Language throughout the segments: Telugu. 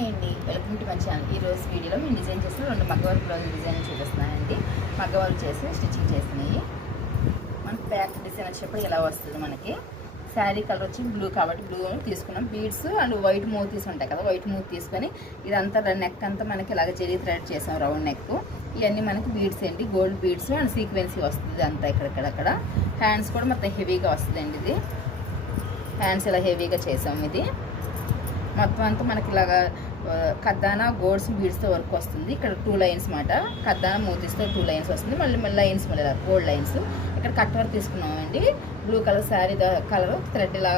హాయ్ అండి, వెల్కమ్ టు మై ఛానల్. ఈరోజు వీడియోలో మేము డిజైన్ చేసిన 2 మగ్గ వర్క్ బ్లౌజ్ డిజైన్ చూపిస్తున్నానండి. మగ్గ వర్క్ చేసి స్టిచ్చింగ్ చేసినాయి. మనకి బ్యాక్ డిజైన్ వచ్చేటప్పుడు ఇలా వస్తుంది. మనకి శారీ కలర్ వచ్చి బ్లూ కాబట్టి బ్లూ తీసుకున్నాం. బీడ్స్ అండ్ వైట్ మూతీస్ ఉంటాయి కదా, వైట్ మూత్ తీసుకొని ఇదంతా నెక్ అంతా మనకి ఇలాగ జరీ థ్రెడ్ చేసాం. రౌండ్ నెక్ ఇవన్నీ మనకి బీడ్స్ అండి, గోల్డ్ బీడ్స్ అండ్ సీక్వెన్సీ వస్తుంది అంతా ఇక్కడక్కడ. హ్యాండ్స్ కూడా మొత్తం హెవీగా వస్తుందండి. ఇది హ్యాండ్స్ ఇలా హెవీగా చేసాం. ఇది మొత్తం అంతా మనకి ఇలాగా కద్దానా గోల్డ్స్ బీడ్స్తో వర్క్ వస్తుంది. ఇక్కడ 2 లైన్స్ మాట, కద్దానా మూతీస్తో 2 లైన్స్ వస్తుంది. మళ్ళీ లైన్స్ మళ్ళీ గోల్డ్ లైన్స్. ఇక్కడ కట్ వర్క్ తీసుకున్నామండి. Blue colour sari colour thread ఇలా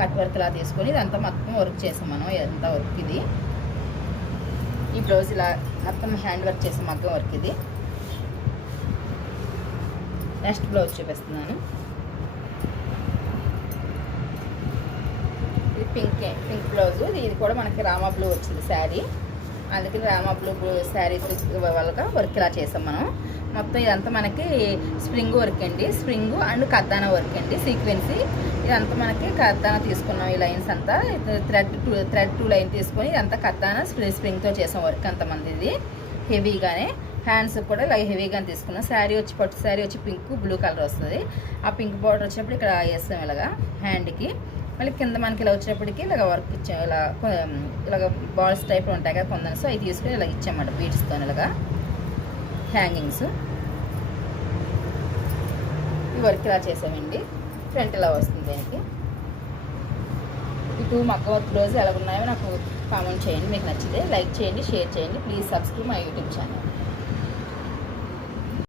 కట్ వర్క్ ఇలా తీసుకొని ఇదంతా మొత్తం వర్క్ చేసాం మనం. ఇదంతా వర్క్ ఇది. ఈ బ్లౌజ్ ఇలా మొత్తం హ్యాండ్ వర్క్ చేసాం, మగ్గం వర్క్ ఇది. నెక్స్ట్ బ్లౌజ్ చూపిస్తున్నాను. ఇది పింక్ బ్లౌజ్. ఇది కూడా మనకి రామా బ్లూ వచ్చింది శారీ, అందుకని రామా బ్లూ శారీస్ వాళ్ళగా వర్క్ ఇలా చేసాం మనం. మొత్తం ఇదంతా మనకి స్ప్రింగ్ వర్క్ అండి, స్ప్రింగ్ అండ్ కద్దానా వర్క్ అండి, సీక్వెన్సీ. ఇదంతా మనకి కద్దానా తీసుకున్నాం. ఈ లైన్స్ అంతా థ్రెడ్ 2 లైన్ తీసుకొని ఇదంతా కద్దానా స్ప్రింగ్తో చేసాం వర్క్ అంతమంది. ఇది హెవీగానే హ్యాండ్స్ కూడా ఇలా హెవీగానే తీసుకున్నాం. శారీ వచ్చి పట్టు శారీ వచ్చి పింక్ బ్లూ కలర్ వస్తుంది. ఆ పింక్ బార్డర్ వచ్చినప్పుడు ఇక్కడ వేస్తాం ఇలాగా హ్యాండ్కి. మళ్ళీ కింద మనకి ఇలా వచ్చేటప్పటికి ఇలాగ వర్క్ ఇచ్చాం. ఇలాగ బాల్స్ టైప్ ఉంటాయి కదా కొందరు, సో అవి తీసుకొని ఇలా ఇచ్చామన్నమాట బీడ్స్తో ఇలాగా హ్యాంగింగ్స్. ఈ వర్క్ ఇలా చేసామండి. ఫ్రంట్ ఇలా వస్తుంది. దానికి ఈ 2 మగ్గ వర్క్ బ్లౌజ్ ఎలా ఉన్నాయో నాకు కామెంట్ చేయండి. మీకు నచ్చితే లైక్ చేయండి, షేర్ చేయండి. Please subscribe my YouTube channel.